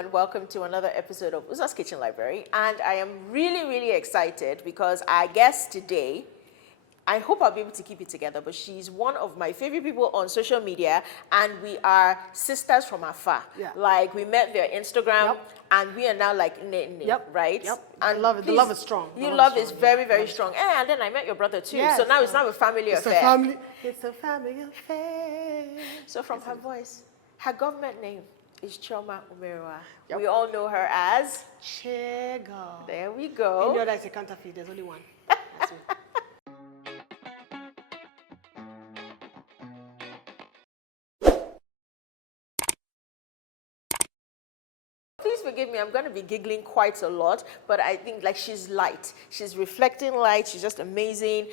everyone. Welcome to another episode of Uza's Kitchen Library. And I am really, really excited because our guest today, I hope I'll be able to keep it together, but she's one of my favorite people on social media, and we are sisters from afar. Yeah. Like, we met via Instagram, Yep. and we are now like, right? Yep. And The love is strong. Your love is very, very strong. And then I met your brother too. Yes, so now it's not a family affair. It's a family affair. So from her voice, her government name is Chioma Omeruah. Yep. We all know her as Chigul. There we go. You know that's a counterfeit. There's only one. That's it. Please forgive me, I'm going to be giggling quite a lot, but I think like she's light. She's reflecting light. She's just amazing,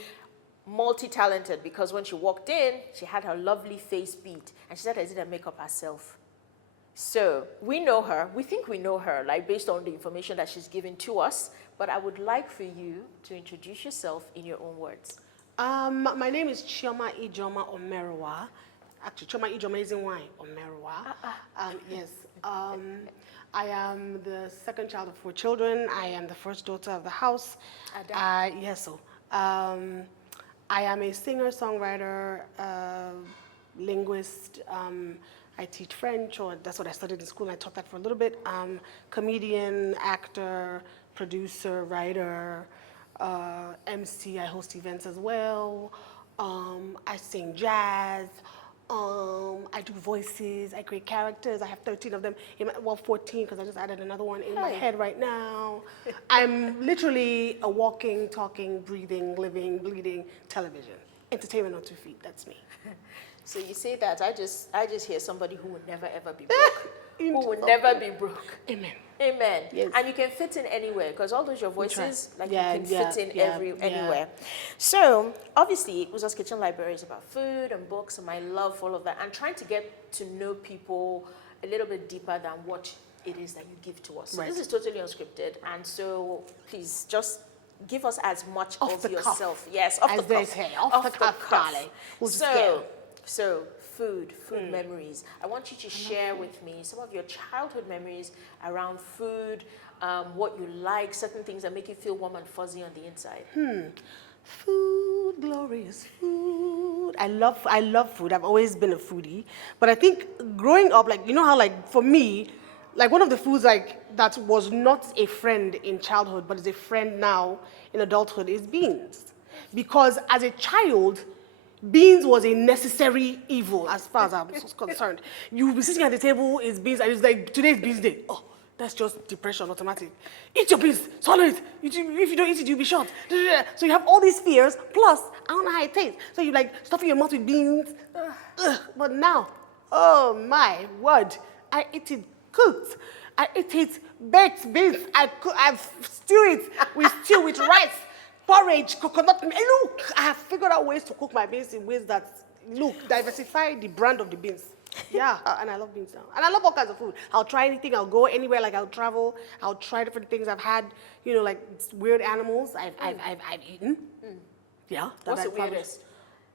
multi-talented, because when she walked in, she had her lovely face beat, and she said I didn't make up herself. So we know her. We think we know her, like based on the information that she's given to us, but I would like for you to introduce yourself in your own words. My name is Chioma Omeruah. Actually, Chioma Ijoma isn't wine. Omeruah. Yes. I am the second child of 4 children. I am the first daughter of the house. Yes, so. I am a singer, songwriter, linguist. I teach French, or that's what I studied in school, and I taught that for a little bit. Comedian, actor, producer, writer, MC. I host events as well. I sing jazz. I do voices, I create characters. I have 13 of them, 14, because I just added another one in my head right now. I'm literally a walking, talking, breathing, living, bleeding television. Entertainment on 2 feet, that's me. So you say that, I just hear somebody who would never ever be broke. Who would never be broke. Amen. Amen. Yes. And you can fit in anywhere, because all those your voices, like Yeah, you can fit in anywhere. Yeah. So obviously, Uza's Kitchen Library is about food and books and my love for all of that, and trying to get to know people a little bit deeper than what it is that you give to us. So Right. this is totally unscripted, and so please just give us as much of yourself. Cuff. Yes, off As the they cuff. say, off the cuff, darling. We'll just get So food memories. I want you to share with me some of your childhood memories around food, what you like, certain things that make you feel warm and fuzzy on the inside. Food, glorious food. I love food. I've always been a foodie. But I think growing up, like, you know how, like, for me, like, one of the foods, like, that was not a friend in childhood, but is a friend now in adulthood is beans. Because as a child, beans was a necessary evil as far as I'm concerned. You be sitting at the table, it's beans, and it's like, today's beans day. Oh, that's just depression automatic. Eat your beans, swallow it. If you don't eat it, you'll be shot. So you have all these fears, plus, I don't know how it tastes. So you like stuffing your mouth with beans. But now, oh my word, I eat it cooked. I eat it baked beans. I stew it with rice. Porridge, coconut milk. Look, I have figured out ways to cook my beans in ways that, diversify the brand of the beans. Yeah, and I love beans now. And I love all kinds of food. I'll try anything. I'll go anywhere. Like, I'll travel. I'll try different things. I've had, like weird animals I've eaten. Yeah. What's the weirdest?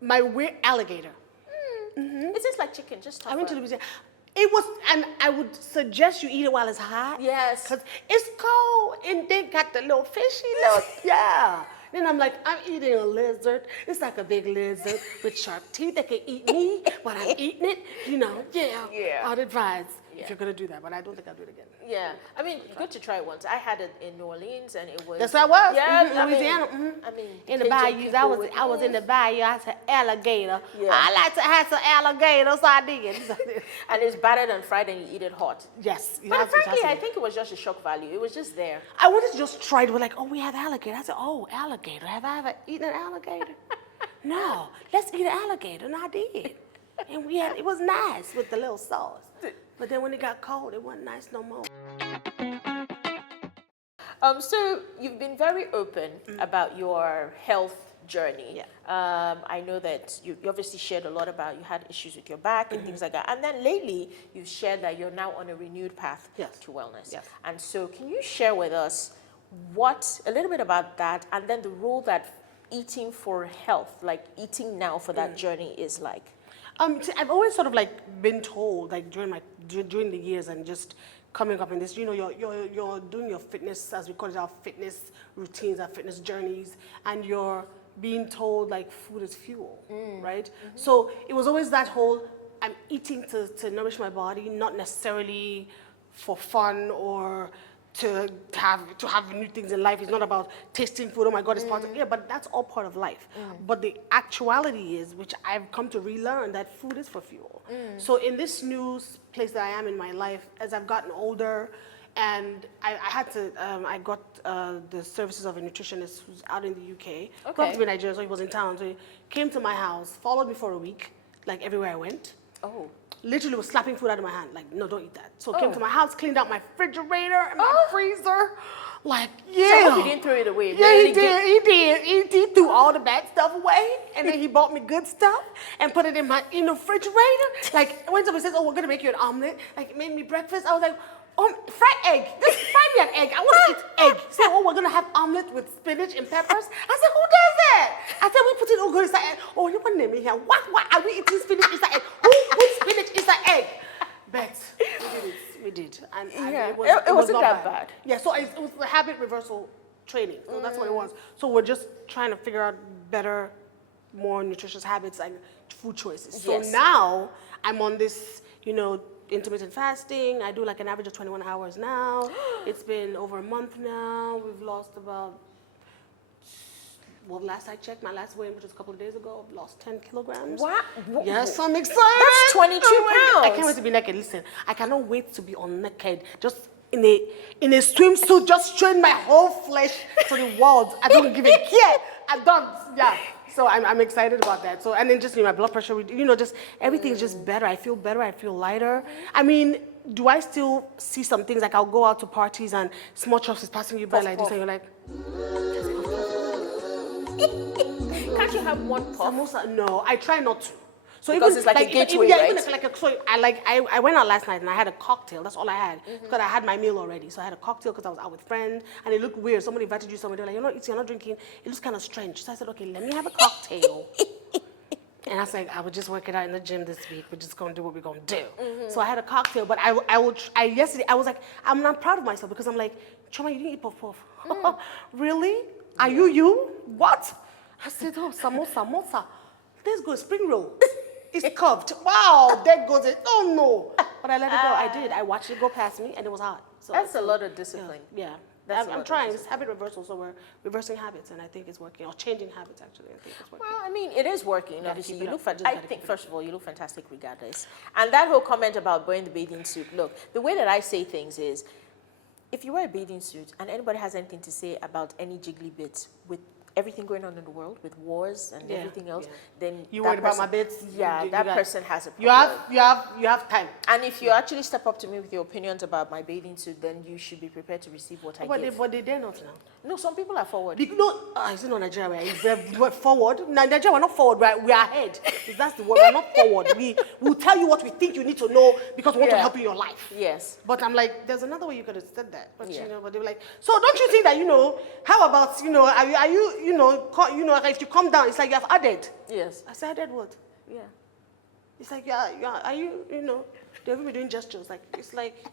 My weird alligator. Is this like chicken? Just talk I went to about the museum. It was, and I would suggest you eat it while it's hot. Yes. Because it's cold, and they got the little fishy little, yeah. Then I'm like, I'm eating a lizard. It's like a big lizard with sharp teeth that can eat me, but I'm eating it, Yeah. I'd advise if you're going to do that, but I don't think I'll do it again. Yeah, I mean, good to try it once. I had it in New Orleans, and it was. That's how I was. Yeah, Louisiana. I mean, In the bayous, I was in the bayou. I said alligator. Yeah. I like to have some alligator, so I did. And it's battered and fried, and you eat it hot. Yes. But frankly, I think it was just a shock value. It was just there. I wanted to just try it. We're like, oh, we have alligator. I said, oh, alligator. Have I ever eaten an alligator? No. Let's eat an alligator, and I did. And it was nice with the little sauce. But then when it got cold, it wasn't nice no more. So you've been very open about your health journey. Yeah. I know that you obviously shared a lot about you had issues with your back and things like that. And then lately, you've shared that you're now on a renewed path to wellness. Yes. And so can you share with us a little bit about that, and then the role that eating for health, like eating now for that journey is like? See, I've always sort of like been told, like during the years and just coming up in this, you're doing your fitness, as we call it, our fitness routines, our fitness journeys, and you're being told like food is fuel, right? So it was always that whole, I'm eating to nourish my body, not necessarily for fun or to have new things in life. It's not about tasting food. Oh my God, it's part of, yeah, but that's all part of life. But the actuality is, which I've come to relearn, that food is for fuel. So in this new place that I am in my life, as I've gotten older, and I had to, I got the services of a nutritionist who's out in the UK. Grew up in Nigeria, so he was in town. So he came to my house, followed me for a week, like everywhere I went. Oh. Literally was slapping food out of my hand, like, no, don't eat that. So came to my house, cleaned out my refrigerator and my freezer. Like, yeah. So I hope you didn't throw it away. Yeah, he did. He threw all the bad stuff away, and then he bought me good stuff and put it in the refrigerator. Like, when somebody says, oh, we're gonna make you an omelet, like, it made me breakfast, I was like, fried egg. Just fry me an egg. I want to eat egg. So, oh, we're gonna have omelet with spinach and peppers. I said, who does that? I said, we put it all good inside egg. Oh, you want to name it here? What? Are we eating spinach inside egg? Who put spinach inside egg? Bet. We did. And Yeah. it wasn't not that bad. Yeah, so it was the habit reversal training. So that's what it was. So we're just trying to figure out better, more nutritious habits and food choices. So now I'm on this, intermittent fasting. I do like an average of 21 hours now. It's been over a month now. We've lost about, well, last I checked, my last weigh-in, which was a couple of days ago, I've lost 10 kilograms. What? Yes, I'm excited. That's 22 pounds. I can't wait to be naked. Listen, I cannot wait to be on naked, just in a swimsuit, just showing my whole flesh to the world. I don't give a care. I don't, yeah. So I'm excited about that. So, and then just my blood pressure, just everything's just better. I feel better. I feel lighter. I mean, do I still see some things like I'll go out to parties and small chops is passing you by like this, and you're like, can't you have one puff? samosa? No, I try not to. So Because even, it's like a gateway, yeah, right? even if I went out last night and I had a cocktail. That's all I had because I had my meal already. So I had a cocktail because I was out with friends and it looked weird. Somebody invited you somewhere. They're like, you're not eating, you're not drinking. It looks kind of strange. So I said, okay, let me have a cocktail. And I was like, I would just work it out in the gym this week. We're just gonna do what we're gonna do. So I had a cocktail, but yesterday I was like, I'm not proud of myself because I'm like, Chioma, you didn't eat puff puff. Really? Are you? What? I said, oh, samosa. Let's go, spring roll. It's curved. Wow, there goes it. Oh no. But I let it go. I did. I watched it go past me and it was hot. So That's a lot of discipline. Yeah. I'm trying. It's habit reversal, so we're reversing habits and I think it's working. Or changing habits actually. I think it's working. Well, I mean, it is working. Obviously, keep it you look up. fantastic. I think, first of all, you look fantastic regardless. And that whole comment about wearing the bathing suit, look, the way that I say things is, if you wear a bathing suit and anybody has anything to say about any jiggly bits with everything going on in the world with wars and everything else, then you worried about my bits? Yeah, that person has a problem. You have time. And if you actually step up to me with your opinions about my bathing suit, then you should be prepared to receive what I give. But they dare not now. No, some people are forward. It's not Nigeria. We're forward. Nigeria, we're not forward, right? We are ahead. That's the word. We're not forward. We'll tell you what we think you need to know because we want to help you in your life. Yes. But I'm like, there's another way you could have said that. But but they were like, so don't you think that how about are you if you come down, it's like you have added. Yes. I said, added what? Yeah. It's like, are you, they'll be doing gestures. Like, it's like,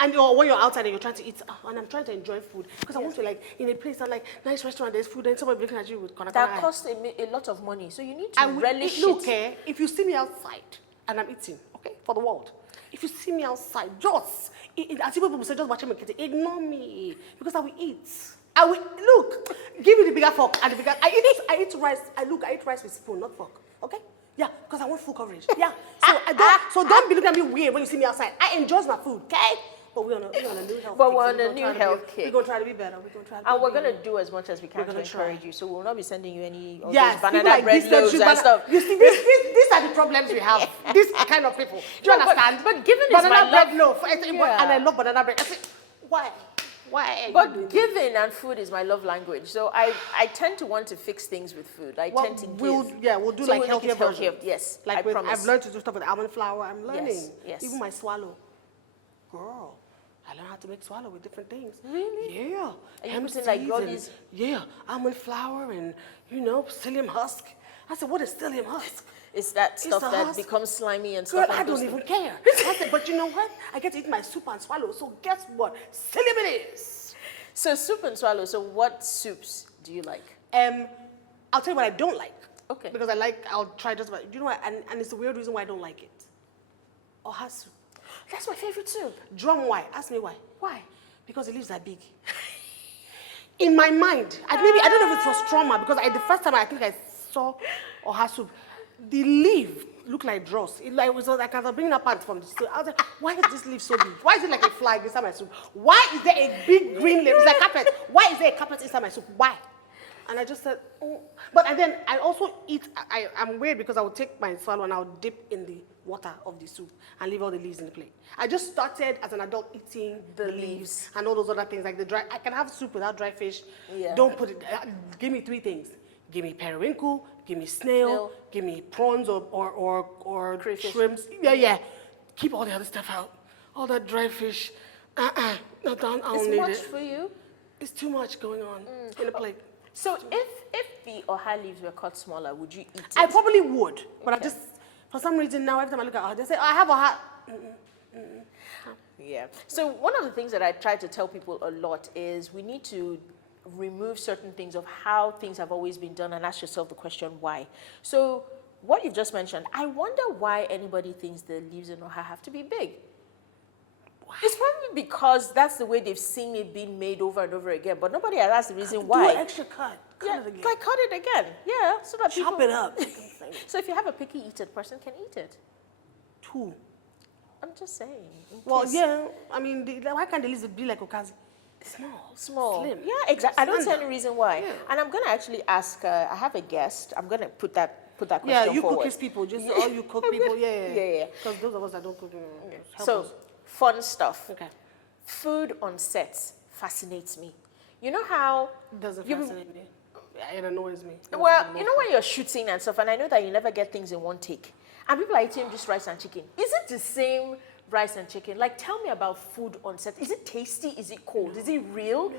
and when you're outside and you're trying to eat, and I'm trying to enjoy food, because I want to, like, in a place that, like, nice restaurant, there's food, and somebody looking at you with corner. That costs a lot of money, so you need to relish it. If you see me outside, and I'm eating, okay, for the world, if you see me outside, as people say, just watch me, ignore me, because I will eat. I will, look, give me the bigger fork and the bigger, I eat rice, I eat rice with spoon, not fork, okay? Yeah, because I want full coverage. Yeah, so don't be looking at me weird when you see me outside. I enjoy my food, okay? But we're on a new health kick. But we're on a new health kick. We're going to try to be better. And we're going to do as much as we can to encourage you. So we'll not be sending you any of those yes, banana like bread loaves and stuff. You see, these are the problems we have. These kind of people. Do you understand? But given is banana my bread love. loaf. And I love banana bread. I say, why? But giving and food is my love language. So I tend to want to fix things with food. I tend to give. We'll do like healthier versions. Yes, like I promise. I've learned to do stuff with almond flour. I'm learning. Yes. Even my swallow. Girl, I learned how to make swallow with different things. Really? Yeah. And you put in like all these... Yeah, almond flour and, psyllium husk. I said, what is psyllium husk? It's that It's stuff the that husk. becomes slimy and Girl, stuff. I and don't goes even to- care. I said, but you know what? I get to eat my soup and swallow. So guess what? Psyllium it is. So soup and swallow. So what soups do you like? I'll tell you what I don't like. Okay. Because I'll try just about, you know what? And it's the weird reason why I don't like it. Oha soup. That's my favorite soup. Drum why? Ask me why. Why? Because the leaves are big. In my mind, I don't know if it was trauma because the first time I think I saw oha soup, the leaf looked like dross. It was like I was bringing apart from the soup. I was like, why is this leaf so big? Why is it like a fly inside my soup? Why is there a big green leaf? It's like carpet. Why is there a carpet inside my soup? Why? And I just said, oh. But and then I also eat. I'm weird because I would take my swallow and I would dip in the water of the soup and leave all the leaves in the plate. I just started as an adult eating the leaves and all those other things like the dry. I can have soup without dry fish. Yeah. Don't put it. Give me 3 things. Give me periwinkle. Give me snail. Give me prawns or Crayfish. shrimps. Yeah. Keep all the other stuff out. All that dry fish. No, I don't need It's much it. for you. It's too much going on in the plate. So if the oha leaves were cut smaller, would you eat it? I probably would, but I Okay. just, for some reason now, every time I look at her, they say, oh, I have a hat. Yeah. So one of the things that I try to tell people a lot is we need to remove certain things of how things have always been done and ask yourself the question why. So what you've just mentioned, I wonder why anybody thinks the leaves in oha have to be big. It's probably because that's the way they've seen it being made over and over again, but nobody has asked the reason why. Do an extra cut. Cut it again. Like cut it again. Yeah, so that Chop people... it up. So if you have a picky eater, the person can eat it. 2. I'm just saying. in Well, case- yeah. I mean, why can't the leaves be like okazi? Small. Slim. Yeah, exactly. I don't see Slender. any reason why. Yeah. And I'm going to actually ask, I have a guest. I'm going to put that question Yeah, you forward. cookies people, just all you cook people. Yeah. Yeah. Because those of us that don't cook, help So, us. fun stuff. Okay. Food on sets fascinates me. You know how... Doesn't you- fascinate me. It annoys me. Well, you know when you're shooting and stuff, and I know that you never get things in one take, and people are eating just rice and chicken. Is it the same rice and chicken? Like, tell me about food on set. Is it tasty? Is it cold? Is it real?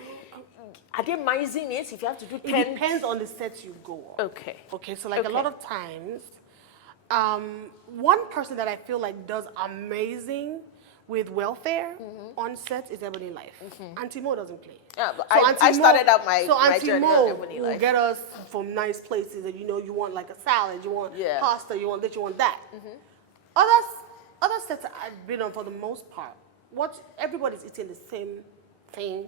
Are they mising it if you have to do 10? It depends on the sets you go on. Okay. Okay, so like Okay. a lot of times, one person that I feel like does amazing with welfare on set is Ebony Life. Auntie Mo doesn't play. Yeah, but So I Auntie started Mo- out my so Auntie journey Mo on Ebony will Life. get us from nice places, and you want like a salad, you want Yeah. pasta, you want this, you want that. Other sets I've been on for the most part, everybody's eating the same thing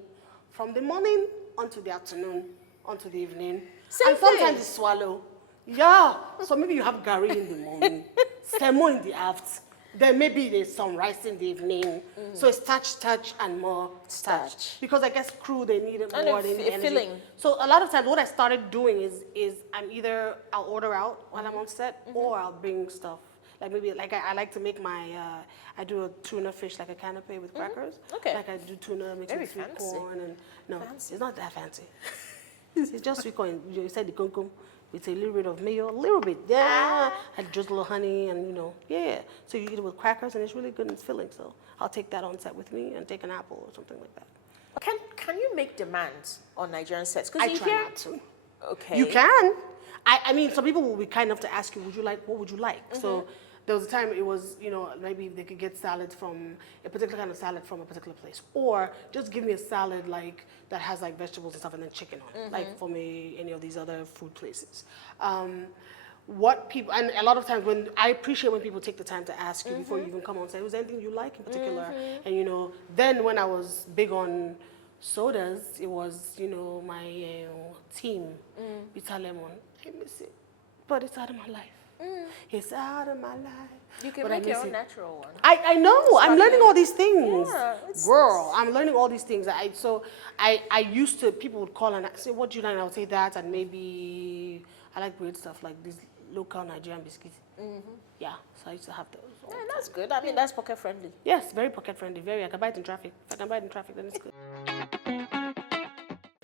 from the morning onto the afternoon, onto the evening. Same and sometimes thing. you swallow. Yeah. So maybe you have gari in the morning, semo in the afternoon. Then maybe there's some rice in the evening. So it's starch, and more starch. Because I guess crew, they need it And more. a They need energy. filling. So a lot of times what I started doing is I'll order out while I'm on set, or I'll bring stuff. Like maybe, I like to make my, I do a tuna fish, like a canapé with crackers. Okay. Like I do tuna mixed Very with sweet fancy. corn. And no, Fancy. it's not that fancy. It's just sweet corn. You said the kumkum with a little bit of mayo, a little bit, yeah. And just a little honey and, yeah. So you eat it with crackers and it's really good and it's filling. So I'll take that on set with me and take an apple or something like that. Can you make demands on Nigerian sets? I you try hear, not to. Okay. You can. I mean, some people will be kind enough to ask you, what would you like? So there was a time it was, maybe they could get salad from a particular kind of salad from a particular place. Or just give me a salad that has vegetables and stuff and then chicken on it, like from any of these other food places. What people, and a lot of times I appreciate when people take the time to ask you before you even come on, say, was there anything you like in particular? And then when I was big on sodas, it was, my team, bitter lemon. I miss it, but it's out of my life. It's out of my life. You can but I make your miss own it. natural one. I know. I'm learning all these things. Yeah, Girl, I'm learning all these things. I used to, people would call and say, what do you like? And I would say that, and maybe I like weird stuff like these local Nigerian biscuits. Yeah, so I used to have those. all Yeah, the that's time. good. I mean, that's pocket friendly. Yes, very pocket friendly. Very. I can buy it in traffic. If I can buy it in traffic, then it's good.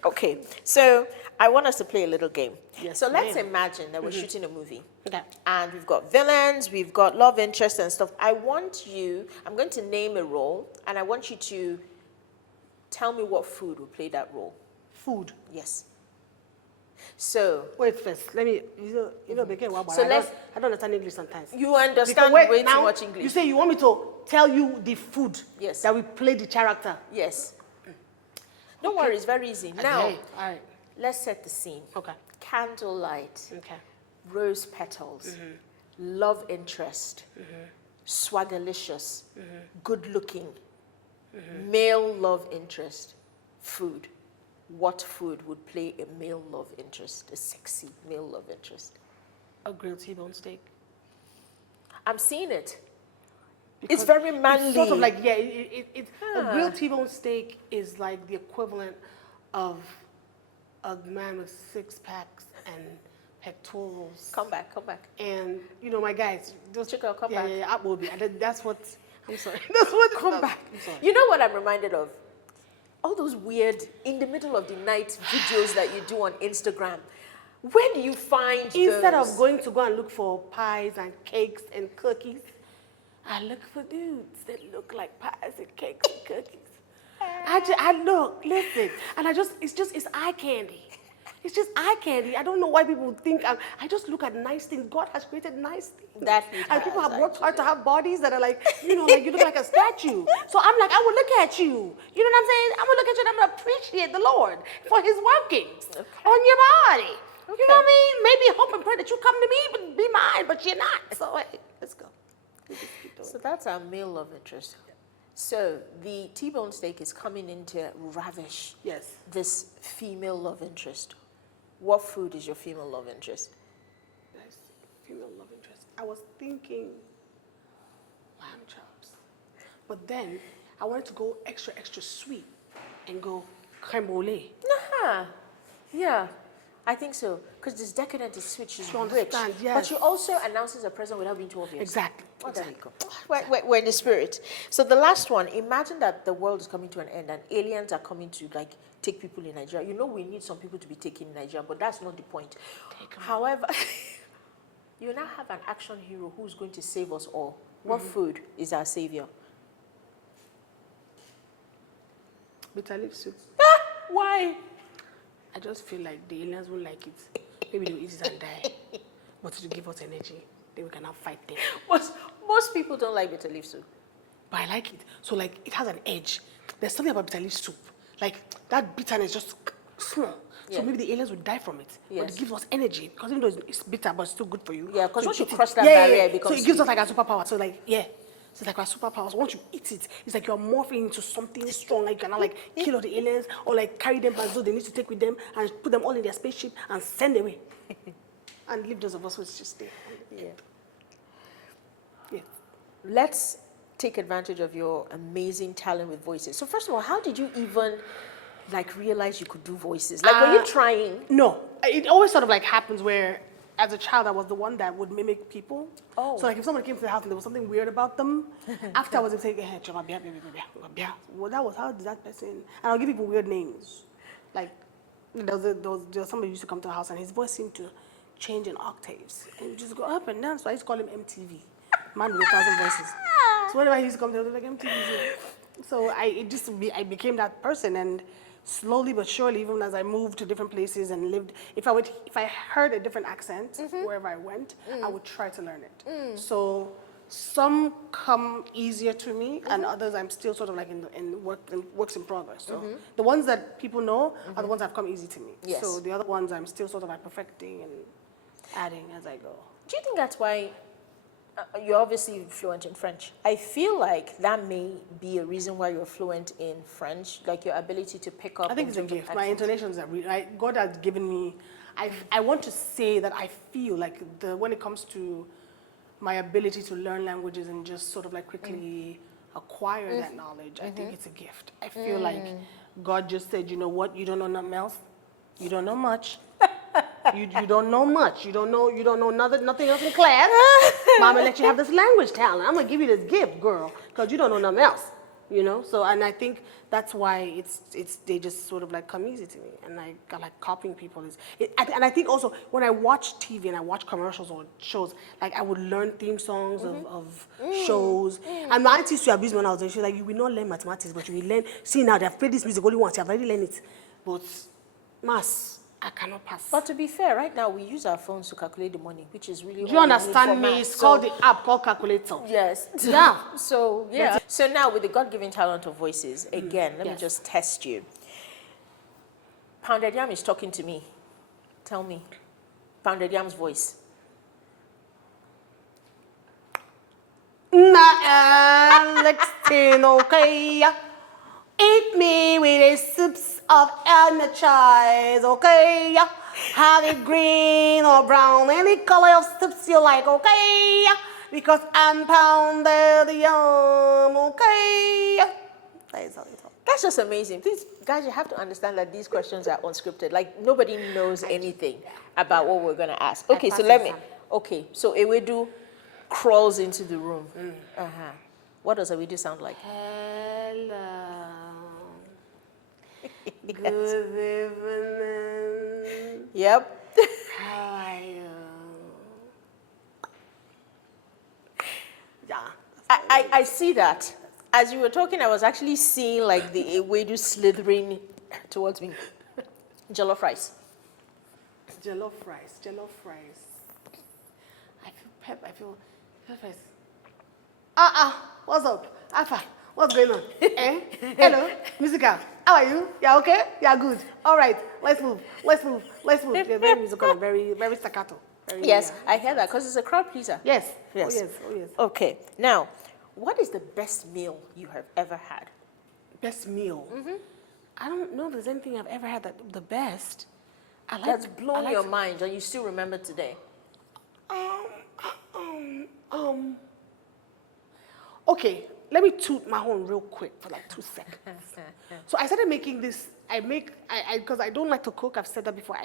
Okay, so I want us to play a little game. Yes, so let's ma'am. imagine that we're shooting a movie. Okay. And we've got villains, we've got love interests and stuff. I'm going to name a role, and I want you to tell me what food will play that role. Food. Yes. So Wait first. Let me. Begin. So I don't understand English sometimes. you understand Because way now, too much English. You say you want me to tell you the food Yes. that we play the character. Yes. Don't worry, it's very easy. Now, Okay. All right. let's set the scene. Okay. Candlelight, Okay. rose petals, love interest, swaggerlicious, good looking, male love interest, food. What food would play a male love interest, a sexy male love interest? A grilled T-bone steak. I'm seeing it. Because It's very manly. It's sort of like, yeah, a grilled T-bone steak is like the equivalent of a man with six packs and pectorals. Come back. And, my guys, those Chigul, come back. Yeah, I will be. That's what, I'm sorry. That's what, Come back. I'm sorry. You know what I'm reminded of? All those weird, in the middle of the night videos that you do on Instagram. Where do you find Instead those? of going to go and look for pies and cakes and cookies, I look for dudes that look like pies and cakes and cookies. I look, listen, and it's eye candy. It's just eye candy. I don't know why people think I just look at nice things. God has created nice things. And people have worked hard to have bodies that are like, like you look like a statue. So I'm like, I will look at you. You know what I'm saying? I'm going to look at you and I'm going to appreciate the Lord for his workings on your body. Okay. You know what I mean? Maybe hope and pray that you come to me, but be mine, but you're not. So hey, let's go. So that's our male love interest. So the T-bone steak is coming in to ravish this female love interest. What food is your female love interest? That's female love interest. I was thinking lamb chops. But then I wanted to go extra, extra sweet and go crème brûlée. Yeah, I think so. Because this decadent is sweet, she's You rich. understand, yes. But she also announces a present without being too obvious. Exactly. Oh, there you go. We're in the spirit. So the last one, imagine that the world is coming to an end and aliens are coming to take people in Nigeria. We need some people to be taken in Nigeria, but that's not the point. However, you now have an action hero who's going to save us all. What food is our savior? Bitter leaf soup. Why? I just feel like the aliens won't like it. Maybe they'll eat it and die. But it will give us energy. Then we can now fight them. Most people don't like bitter leaf soup. But I like it. So it has an edge. There's something about bitter leaf soup. That bitterness just small. So maybe the aliens would die from it. But it gives us energy. Because even though it's bitter, but it's still good for you. Yeah, because so once you cross that barrier, it becomes so it gives us like a superpower. So So it's like our superpowers. Once you eat it, it's like you're morphing into something strong. Like you cannot kill all the aliens or carry them as though they need to take with them and put them all in their spaceship and send away. And leave those of us who just stay. Yeah. Let's take advantage of your amazing talent with voices. So first of all, how did you even realize you could do voices? Were you trying? No. It always sort of happens where as a child, I was the one that would mimic people. Oh. So if someone came to the house and there was something weird about them, after I was saying, hey, Chioma, well, that was, how did that person, and I'll give people weird names. There was somebody who used to come to the house and his voice seemed to change in octaves. And he would just go up and down, so I used to call him MTV, man with 1,000 voices. So whenever he used to come there, I was like, MTV. So I became that person, and slowly but surely, even as I moved to different places and lived, if I heard a different accent wherever I went, I would try to learn it. So some come easier to me, and others I'm still sort of in works in progress. So the ones that people know are the ones that have come easy to me. Yes. So the other ones I'm still sort of perfecting and adding as I go. Do you think that's why you're obviously fluent in French? I feel like that may be a reason why you're fluent in French, your ability to pick up. I think it's a gift. My intonations are really, God has given me, I want to say that I feel when it comes to my ability to learn languages and just sort of quickly acquire that knowledge, I think it's a gift. I feel like God just said, you know what, you don't know nothing else. You don't know much. You don't know much. You don't know nothing else in class. Mama let you have this language talent. I'm gonna give you this gift, girl, because you don't know nothing else. So, and I think that's why they just sort of come easy to me, and copying people and I think also when I watch TV and I watch commercials or shows, I would learn theme songs of shows. And my auntie used to abuse me when I was there. She was like, you will not learn mathematics, but you will learn. See now, they've played this music only once. You've already learned it, but mass. I cannot pass. But to be fair, right now we use our phones to calculate the money, which is really. Do you understand me? Math. It's called the app called calculator. Yes. Yeah. So yeah. So now with the God-given talent of voices, again, let me Yes. just test you. Pounded Yam is talking to me. Tell me, Pounded Yam's voice. Alex okay? Eat me with a soups of energize, okay? Have it green or brown, any color of soups you like, okay? Because I'm pounded yum, okay? That is how it talks. That's just amazing. Please, guys, you have to understand that these questions are unscripted. Like nobody knows anything about what we're gonna ask. Okay, so let me. Okay, so Ewedu crawls into the room. What does Ewedu sound like? Hello. Yes. Good evening. Yep. How are you? Yeah. I see that. As you were talking, I was actually seeing like the Ewedu slithering towards me. Jollof rice. Jollof rice, jollof rice. I feel pep, I feel rice. What's up? Alpha, what's going on? Hello, musical. How are you? Yeah, okay? Yeah, good. All right, let's move. They're very musical and very, very staccato. Very, Yes, yeah. I hear that because it's a crowd pleaser. Yes. Yes. Oh, yes. Oh, yes. Okay, now, what is the best meal you have ever had? Best meal. I don't know if there's anything I've ever had that the best. That's blown your mind and you still remember today? Okay, let me toot my horn real quick for like 2 seconds. So I started making this. Because I don't like to cook. I've said that before.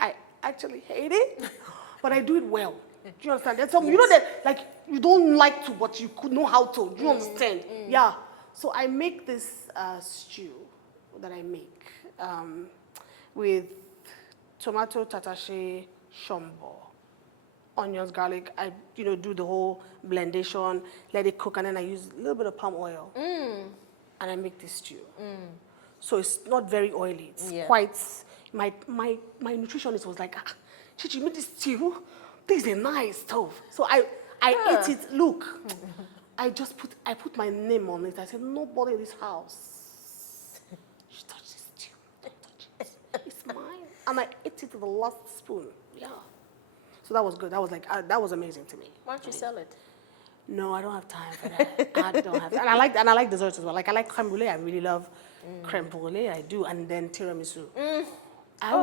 I actually hate it, but I do it well. Do you understand? There's some, you know that like you don't like to, but you could know how to. Do you understand? Yeah. So I make this stew that I make with tomato, tatashe, shombo, onions, garlic. I do the whole blendation, let it cook, and then I use a little bit of palm oil, and I make this stew. So it's not very oily. It's quite. My nutritionist was like, Chichi, you made this stew. This is a nice stove. So I ate it. Look, I put my name on it. I said, nobody in this house should touch this stew. Don't touch it. It's mine. And I ate it with the last spoon. Yeah. So that was good. That was like that was amazing to me. Why don't you sell it? No, I don't have time for that. I don't have. And I like desserts as well. Like I like creme brulee. I really love creme brulee. I do, and then tiramisu. I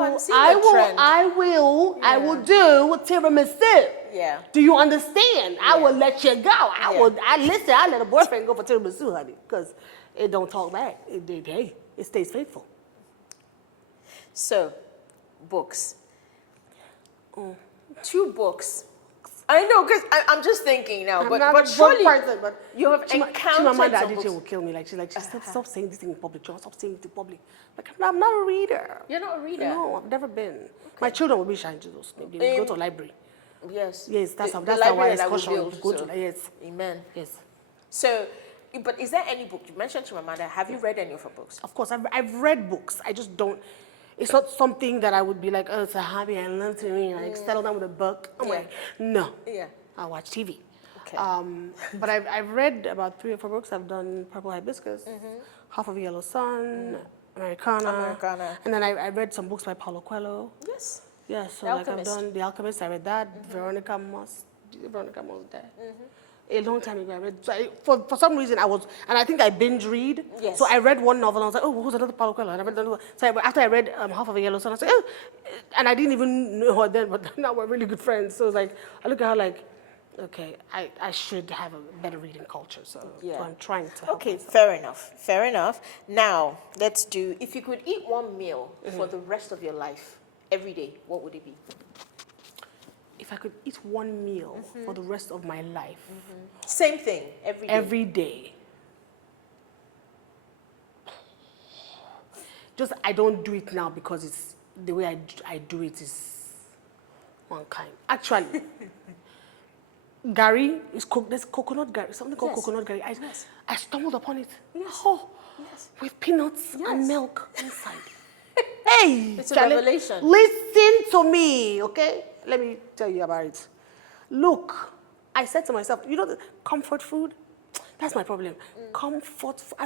will do tiramisu. Yeah. Do you understand? I will let you go. I let a boyfriend go for tiramisu, honey, because it don't talk back. It stays faithful. So, books. 2 books. I know, because I'm just thinking now, but surely you have encountered Chioma some books. will kill me. She's like, stop saying this thing in public. Chioma, stop saying it in public. Like, I'm not a reader. You're not a reader? No, I've never been. Okay. My children will be shy to those. They go to a library. Yes. Yes, that's how I excursion. Yes. Amen. Yes. So, but is there any book, you mentioned Chimamanda, have you read any of her books? Of course, I've read books. I just don't. It's not something that I would be like, oh, it's a hobby. I love to read. Like, settle down with a book. I'm like, no. Yeah. I watch TV. Okay. But I've read about 3 or 4 books. I've done Purple Hibiscus, Half of a Yellow Sun, Americana. And then I read some books by Paulo Coelho. Yes. Yeah, so like I've done The Alchemist. I read that. Veronica Moss there. A long time ago, I read. So for some reason, I think I binge read. Yes. So I read one novel, and I was like, oh, who's another Paulo Coelho? And I read another one. So after I read Half of a Yellow Sun, I said, oh, and I didn't even know her then, but now we're really good friends. So it's like, I look at her like, okay, I should have a better reading culture. So I'm trying to help myself. Fair enough. Now, let's do, if you could eat one meal for the rest of your life, every day, what would it be? If I could eat one meal for the rest of my life. Same thing, every day. Every day. Just, I don't do it now because it's, the way I do it is one kind. Actually, Gary is cooked, there's coconut Gary, something called coconut Gary. I stumbled upon it. Yes. With peanuts and milk inside. Hey, It's a Charlie, revelation. listen to me, okay? Let me tell you about it. Look, I said to myself, you know the comfort food? That's my problem. Comfort food.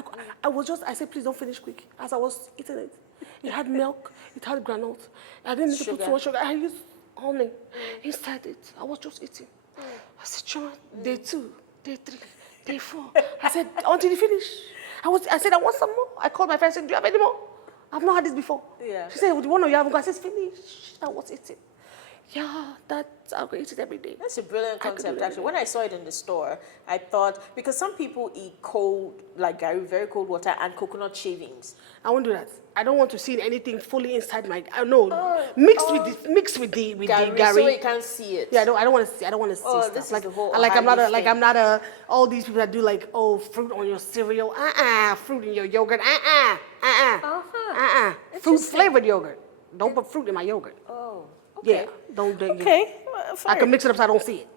I said, please don't finish quick. As I was eating it, it had milk, it had granola. I didn't need to put so much sugar. I used honey inside it. I was just eating. I said, Chioma, day 2, day 3, day 4. I said, until you finish. I said, I want some more. I called my friend and said, do you have any more? I've not had this before. Yeah. She said, well, the one you haven't got. I said, finish. I was eating. Yeah, I'll go eat it every day. That's a brilliant concept, actually. When I saw it in the store, I thought, because some people eat cold, like Gary, very cold water and coconut shavings. I won't do that. I don't want to see anything fully inside my. No, mixed with the Gary, Gary. so you can't see it. Yeah, I don't want to see. I don't want to see stuff. This is like the whole I'm not a all these people that do like fruit on your cereal. Fruit in your yogurt. Fruit flavored yogurt. Don't put fruit in my yogurt. Oh, okay. Yeah, don't. Okay, I can mix it up so I don't see it.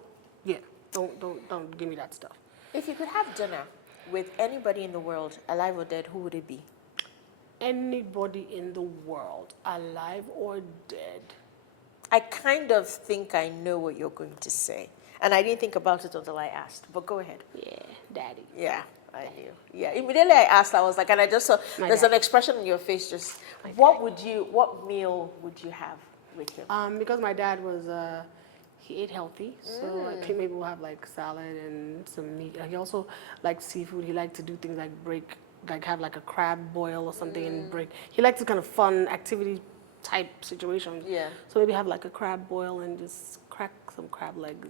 Yeah, don't give me that stuff. If you could have dinner with anybody in the world, alive or dead, who would it be? Anybody in the world, alive or dead. I kind of think I know what you're going to say. And I didn't think about it until I asked. But go ahead. Yeah, daddy. Yeah, I knew. Yeah, immediately I asked, I was like, and I just saw, there's an expression in your face just, what meal would you have with him? Because my dad was, he ate healthy, so I think maybe we'll have like salad and some meat. He also liked seafood. He liked to do things like have like a crab boil or something and break. He liked to kind of fun activity type situations. Yeah. So maybe have like a crab boil and just crack some crab legs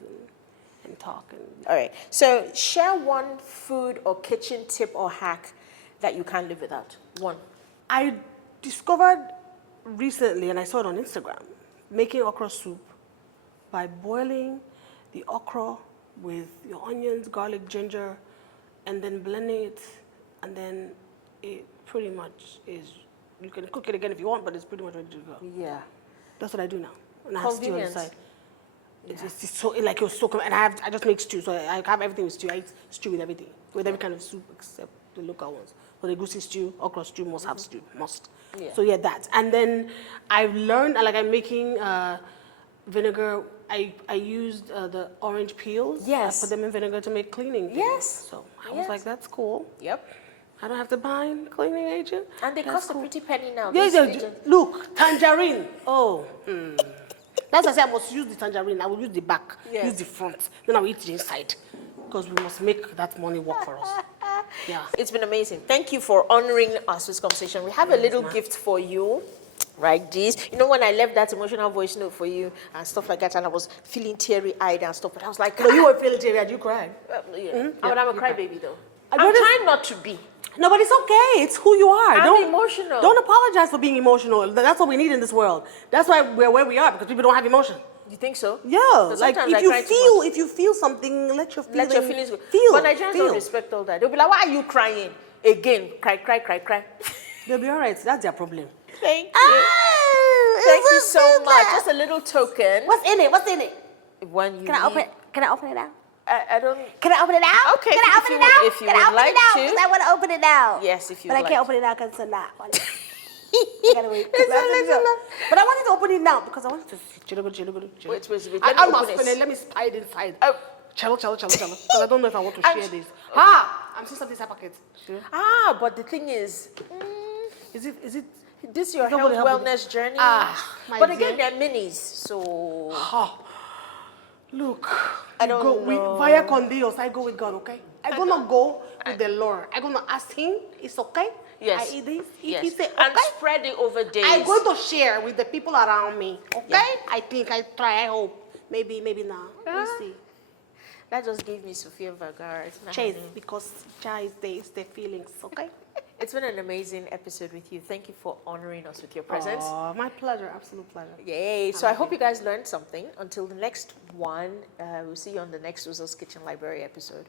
and talk. All right. So share one food or kitchen tip or hack that you can't live without. One. I discovered recently, and I saw it on Instagram, making okra soup by boiling the okra with your onions, garlic, ginger, and then blending it, and then it pretty much is, you can cook it again if you want, but it's pretty much ready to go. Yeah. That's what I do now. And I have stew on the Convenience. side. It's so, like, it was so, and I just make stew, so I have everything with stew. I eat stew with everything, with every kind of soup except the local ones. So the goosey stew, okra stew, must have stew, must. Yeah. So yeah, that. And then I've learned, like I'm making vinegar. I used the orange peels. Yes. I put them in vinegar to make cleaning things. Yes. So I was like, that's cool. Yep. I don't have to buy cleaning agent. And they That's cost cool. a pretty penny now. Yeah, These yeah, agents. look, tangerine. Oh. That's why I said I must use the tangerine. I will use the back, Yeah. use the front. Then I will eat the inside. Because we must make that money work for us. Yeah. It's been amazing. Thank you for honoring us with this conversation. We have a little gift for you. Right, this. You know, when I left that emotional voice note for you and stuff like that, and I was feeling teary-eyed and stuff, but I was like, No, you were feeling teary. You cried. yeah. I'm a crybaby though. I'm don't- trying not to be. No, but it's okay. It's who you are. I'm emotional. Don't apologize for being emotional. That's what we need in this world. That's why we're where we are, because people don't have emotion. You think so? Yeah, 'Cause like sometimes I if cry too much. you feel something, let your feelings go. feel. But Nigerians feel. don't respect all that. They'll be like, why are you crying? Again, cry. They'll be all right. That's their problem. Thank you. Thank you so much. Just a little token. What's in it? What's in it? When you Can I open it? Can I open it now? I don't. Can I open it now? Okay, Can I if open you it now? would- if you Can I would open like it now? to. 'Cause I want to open it now. Yes, if you But I would can't like open it now because it's not. I gotta wait. But I wanted to open it now because I wanted to see. Wait. Let me I'm not open spinning. it. Let me spy it inside. Oh. Cello. Because I don't know if I want to share this. I'm seeing something inside packet. But the thing is, Is it? this is your It's not health gonna help with wellness journey. my But again, dear. they're minis, so Look. I don't know. Via con Dios, I go with God, okay? I'm gonna go with the Lord. I'm gonna ask Him, it's okay? Yes. I eat this. If yes. He say, And okay. spread it over days. I'm going to share with the people around me, okay? Yeah. I think, I try, I hope. Maybe not. We'll see. That just gave me Sophia Vergara. It's not Chase, her name. because Chase is the feelings, okay? It's been an amazing episode with you. Thank you for honoring us with your presence. Oh, my pleasure, absolute pleasure. Yay. So I hope you guys learned something. Until the next one, we'll see you on the next Uzo's Kitchen Library episode.